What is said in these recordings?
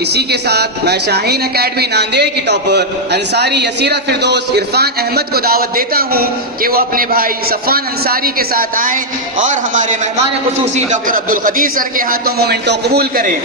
इसी के साथ मैं शाहीन एकेडमी नांदेड़ की टॉपर अंसारी यसीरा फिरदौस इरफान अहमद को दावत देता हूं कि वो अपने भाई सफ़ान अंसारी के साथ आएं और हमारे मेहमान खुसूसी डॉक्टर अब्दुल कदीर सर के हाथों मोमेंटो कबूल करें।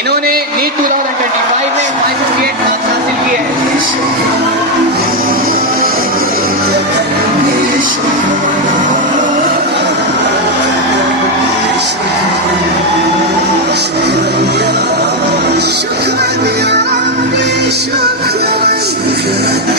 इन्होंने नीट 2025 में 568 मार्क्स हासिल किए हैं।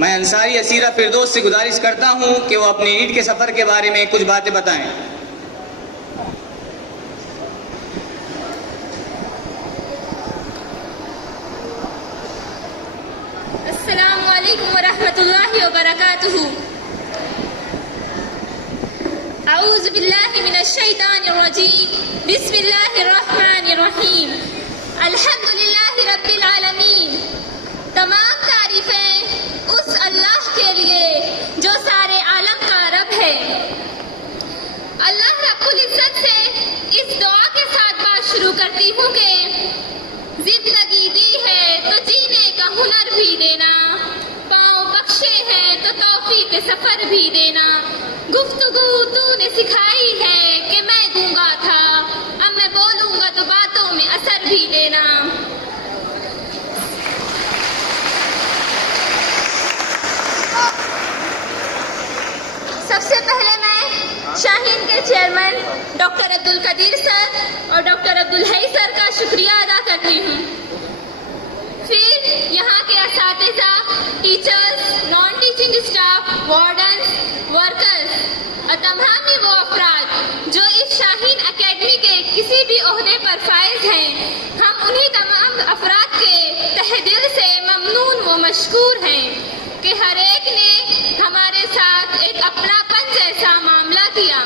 मैं अंसारी यसीरा फिरदौस से गुजारिश करता हूं कि वो अपने नीट के सफ़र के बारे में कुछ बातें बताएं। अस्सलामु अलैकुम वरहमतुल्लाहि वबरकातुहू। औज़ु बिल्लाहि मिनश शैतानिर रजीम। बिस्मिल्लाहिर रहमानिर रहीम। अल्हम्दुलिल्लाहि रब्बिल आलमीन। तमाम तारीफें उस अल्लाह के लिए जो सारे आलम का रब है। अल्लाह रब्बुल इज्जत से इस दुआ के साथ बात शुरू करती हूँ कि जिंदगी दी है तो जीने का हुनर भी देना, पाँव बख्शे हैं तो तौफीक सफर भी देना, गुफ्तगू तूने सिखाई है कि मैं गूंगा था, अब मैं बोलूंगा तो बातों में असर भी देना। सबसे पहले मैं शाहीन के chairman doctor Abdul Qadeer sir और डॉक्टर अब्दुल हई सर का शुक्रिया अदा करती हूँ। फिर यहाँ के असातिज़ा, teachers, non teaching staff, wardens, workers और तमाम वो अफराद जो इस शाहीन एकेडमी के किसी भी ओहदे पर फाइज हैं, हम उन्हीं तमाम अफराद के तहे दिल से ममनून व मशकूर हैं कि हर एक ने हमारे साथ एक अपनापन जैसा मामला किया।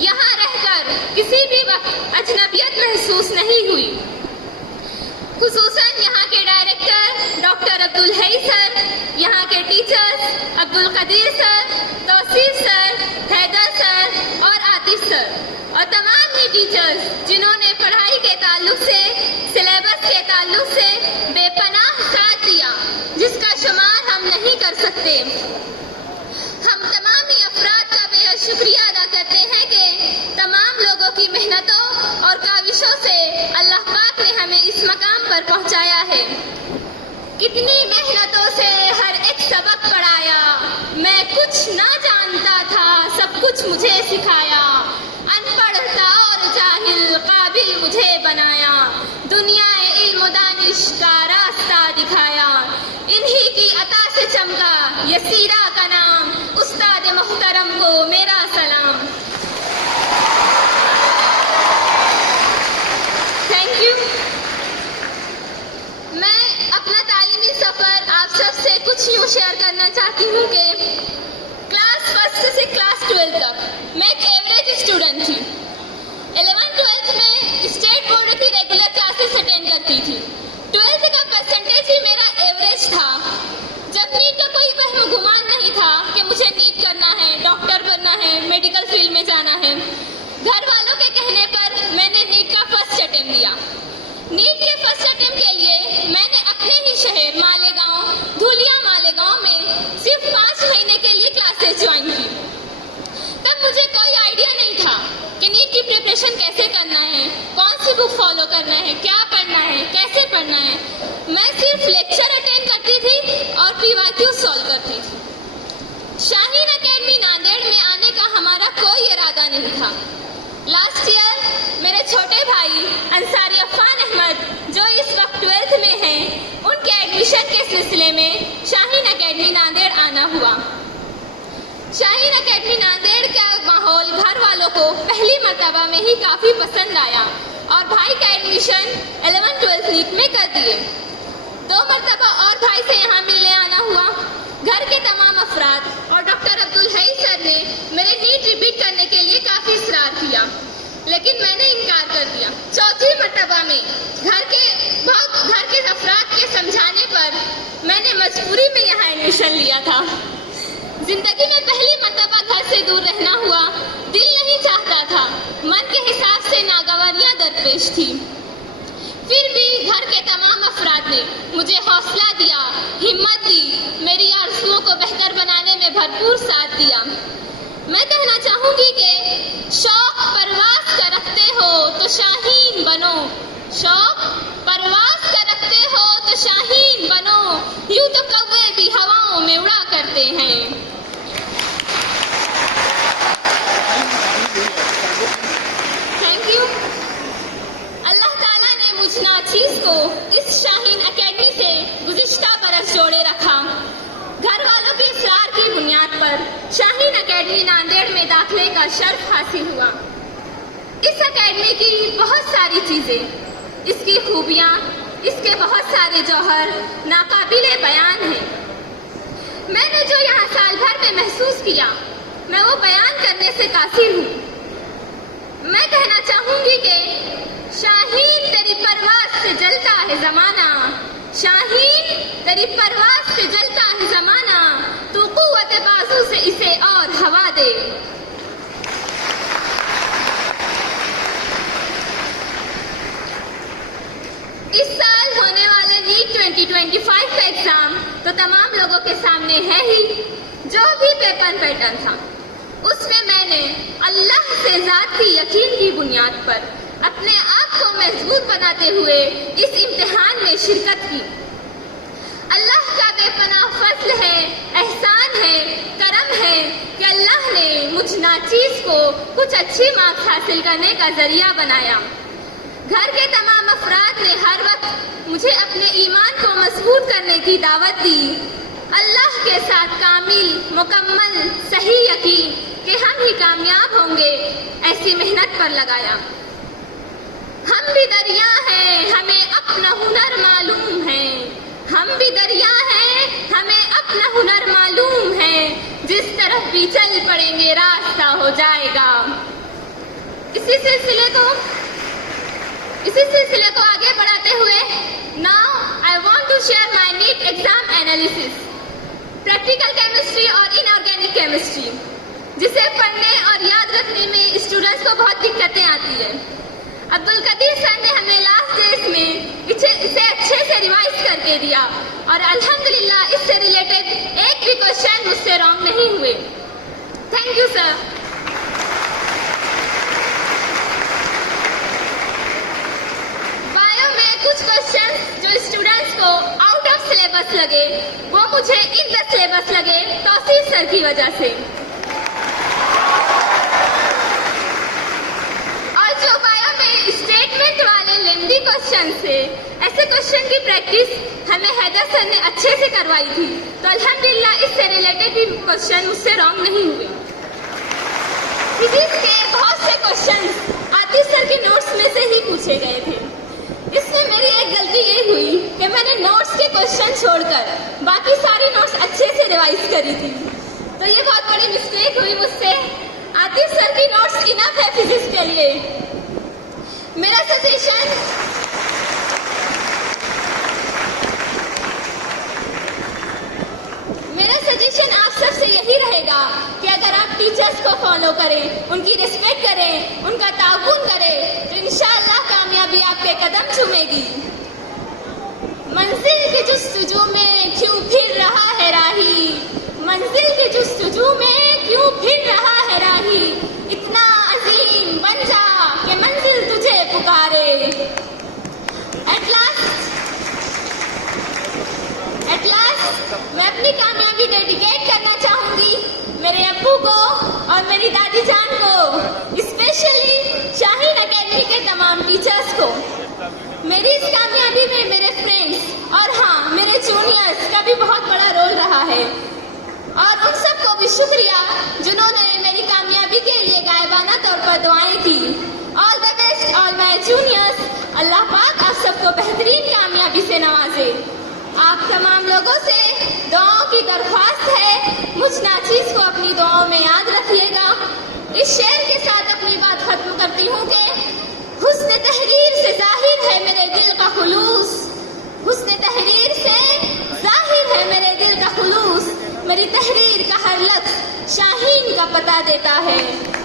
यहाँ रहकर किसी भी वक्त अजनबियत महसूस नहीं हुई। खुसूसन यहाँ के director doctor Abdul Hai sir, यहाँ के teachers Abdul Qadeer sir, Tauseef sir, Haider sir और आतिफ सर और तमाम ही टीचर्स जिन्होंने पढ़ाई के ताल्लुक से, सिलेबस के ताल्लुक से बेपनाह साथ दिया, जिसका शुमार हम नहीं कर सकते। हम तमाम ही अफराद का बेहद शुक्रिया अदा करते हैं कि तमाम लोगों की मेहनतों और काविशों से अल्लाह पाक ने हमें इस मकाम पर पहुंचाया है। कितनी मेहनतों से हर एक सबक पढ़ाया, मैं कुछ ना जानता था, सब कुछ मुझे सिखाया, अनपढ़ था और जाहिल काबिल मुझे बनाया, दुनिया इल्म दानिश का रास्ता दिखाया, इन्हीं की अता से चमका यसीरा का नाम, उस्ताद मोहतरम को मेरा सलाम। Thank you. मैं अपना तालीमी सफर आप सबसे कुछ यूँ शेयर करना चाहती हूँ कि क्लास 1 से क्लास 12 तक मैं एक एवरेज स्टूडेंट थी। 11th-12th में स्टेट बोर्ड की रेगुलर क्लासेस अटेंड करती थी। 12th का परसेंटेज ही मेरा एवरेज था। जब नीट का कोई वहम गुमान नहीं था कि मुझे नीट करना है, डॉक्टर बनना है, मेडिकल फील्ड में जाना है। घर वालों के कहने पर मैंने नीट का फर्स्ट अटेम्प्ट दिया। नीट के फर्स्ट अटेम्प्ट के लिए मैंने अपने ही शहर मालेगांव, धुलिया मालेगांव में सिर्फ 5 महीने के लिए क्लासेस ज्वाइन की। तब मुझे कोई आइडिया नहीं था कि नीट की प्रिपरेशन कैसे करना है, कौन सी बुक फॉलो करना है, क्या पढ़ना है, कैसे पढ़ना है। मैं सिर्फ लेक्चर अटेंड करती थी और PYQ सॉल्व करती थी। शाहीन एकेडमी नांदेड़ में आने का हमारा कोई इरादा नहीं था। लास्ट ईयर मेरे छोटे भाई अंसारी अफान अहमद जो इस वक्त 12th में हैं, उनके एडमिशन के सिलसिले में शाहीन एकेडमी नांदेड़ आना हुआ। शाहीन एकेडमी नांदेड़ का माहौल माहौल घर वालों को पहली मर्तबा में ही काफ़ी पसंद आया और भाई का एडमिशन 11-12 नीट में कर दिए। 2 मर्तबा और भाई से यहाँ मिलने आना हुआ। घर के तमाम अफराद और डॉक्टर अब्दुल हई सर ने मेरे नीट रिपीट करने के लिए काफ़ी इसरार किया, लेकिन मैंने इनकार कर दिया। 4थी मर्तबा में घर के अफराद के समझाने पर मैंने मजबूरी में यहाँ एडमिशन लिया था। जिंदगी में पहली मर्तबा घर से दूर रहना हुआ। दिल नहीं चाहता था, मन के हिसाब से नागवारियां दरपेश थी। फिर भी घर के तमाम अफराद ने मुझे हौसला दिया, हिम्मत दी, मेरी आरज़ुओं को बेहतर बनाने में भरपूर साथ दिया। मैं कहना चाहूंगी कि शौक परवाज़ का रखते हो तो शाहीन बनो, शौक परवाज़ का रखते हो तो शाहीन बनो, यूं तो कौवे भी हवाओं में उड़ा करते हैं। Thank you. अल्लाह ताला ने मुझ नाचीज़ को इस शाहीन एकेडमी से गुज़िश्ता बरस जोड़े रखा। घर वालों के इसरार की बुनियाद पर शाहीन एकेडमी नांदेड़ में दाखिले का शर्फ हासिल हुआ। इस एकेडमी की बहुत सारी चीज़ें, इसकी खूबियाँ, इसके बहुत सारे जौहर नाकाबिले बयान हैं। मैंने जो यहाँ साल भर में महसूस किया, मैं वो बयान करने से कासिर हूँ। मैं कहना चाहूँगी कि शाहीन तेरी परवाज़ से जलता है ज़माना, शाहीन तेरी परवाज़ से जलता है ज़माना, तू कुव्वत बाजू से इसे और हवा दे। इस साल होने वाले नीट 2025 का एग्जाम तो तमाम लोगों के सामने है ही। जो भी पेपर पैटर्न था उसमें मैंने अल्लाह से ज़ाती यकीन की बुनियाद पर अपने आप को मजबूत बनाते हुए इस इम्तिहान में शिरकत की। अल्लाह का बेपनाह फज़ल है, एहसान है, करम है कि अल्लाह ने मुझ नाचीज़ को कुछ अच्छी मार्क्स हासिल करने का जरिया बनाया। घर के तमाम अफराद ने हर वक्त मुझे अपने ईमान को मजबूत करने की दावत दी। अल्लाह के साथ कामिल, मुकम्मल, सही यकीन कि हम ही कामयाब होंगे, ऐसी मेहनत पर लगाया। हम भी दरिया हैं, हमें अपना हुनर मालूम है, हम भी दरिया हैं, हमें अपना हुनर मालूम है, जिस तरफ भी चल पड़ेंगे रास्ता हो जाएगा। इसी सिलसिले को आगे बढ़ाते हुए now I want to share my NEET exam analysis, practical chemistry और इनऑर्गेनिक केमिस्ट्री, जिसे पढ़ने और याद रखने में स्टूडेंट्स को बहुत दिक्कतें आती है। अब्दुल कदीर सर ने हमें लास्ट डेज में इसे अच्छे से रिवाइज करके दिया और अल्हम्दुलिल्लाह इससे रिलेटेड एक भी क्वेश्चन मुझसे रॉन्ग नहीं हुए। Thank you sir. बायो में कुछ क्वेश्चंस जो स्टूडेंट्स को आउट ऑफ सिलेबस लगे वो मुझे इन द सिलेबस लगे तौसीफ सर की वजह से। और जो बायो में स्टेटमेंट वाले लेंदी क्वेश्चन थे, ऐसे क्वेश्चन की प्रैक्टिस हमें हैदर सर ने अच्छे से करवाई थी, तो अल्हम्दुलिल्लाह इससे रिलेटेड भी क्वेश्चन मुझसे रॉन्ग नहीं हुए। फिजिक्स के बहुत से क्वेश्चन आतिश सर के नोट्स में से ही पूछे गए थे। इसमें मेरी एक गलती ये हुई कि मैंने नोट्स के क्वेश्चन छोड़कर बाकी सारी नोट्स अच्छे से रिवाइज करी थी, तो ये बहुत बड़ी मिस्टेक हुई मुझसे। आतिश सर की नोट्स इनफ है फिजिक्स के लिए। मेरा सजेशन आप सबसे यही रहेगा कि अगर आप टीचर्स को फॉलो करें, उनकी रिस्पेक्ट करें, उनका ताउन करें, तो इंशाअल्लाह कामयाबी आपके कदम चूमेगी। मंजिल के जुस्तजू में क्यों फिर रहा है राही, मंजिल के जुस्तजू में क्यों फिर रहा है राही, इतना अजीम बन जा कि मंजिल तुझे पुकारे। एट लास्ट मैं अपनी कामयाबी डेडिकेट करना चाहूँगी मेरे अब्बू को और मेरी दादी जान को, स्पेशली शाहीन एकेडमी के तमाम टीचर्स को। मेरी इस कामयाबी में मेरे फ्रेंड्स और हाँ मेरे जूनियर्स का भी बहुत बड़ा रोल रहा है। और उन सबको भी शुक्रिया जिन्होंने मेरी कामयाबी के लिए गायबाना तौर पर दुआएं की। All the best all my juniors. Allah पाक आप सबको बेहतरीन कामयाबी से नवाजे। आप तमाम लोगों से दुआओं की दरख्वास्त है, मुझ नाचीज को अपनी दुआओं में याद रखिएगा। इस शेर के साथ अपनी बात खत्म करती हूँ कि हुस्न तहरीर से जाहिर है मेरे दिल का खुलूस, हुस्न तहरीर से जाहिर है मेरे दिल का खुलूस, मेरी तहरीर का हर लफ्ज शाहीन का पता देता है।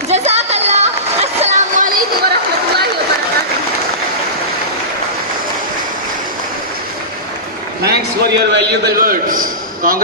जज़ाकल्लाह। अस्सलामु अलैकुम व रहमतुल्लाहि व बरकातुहू। Thanks for your valuable words. Congrats.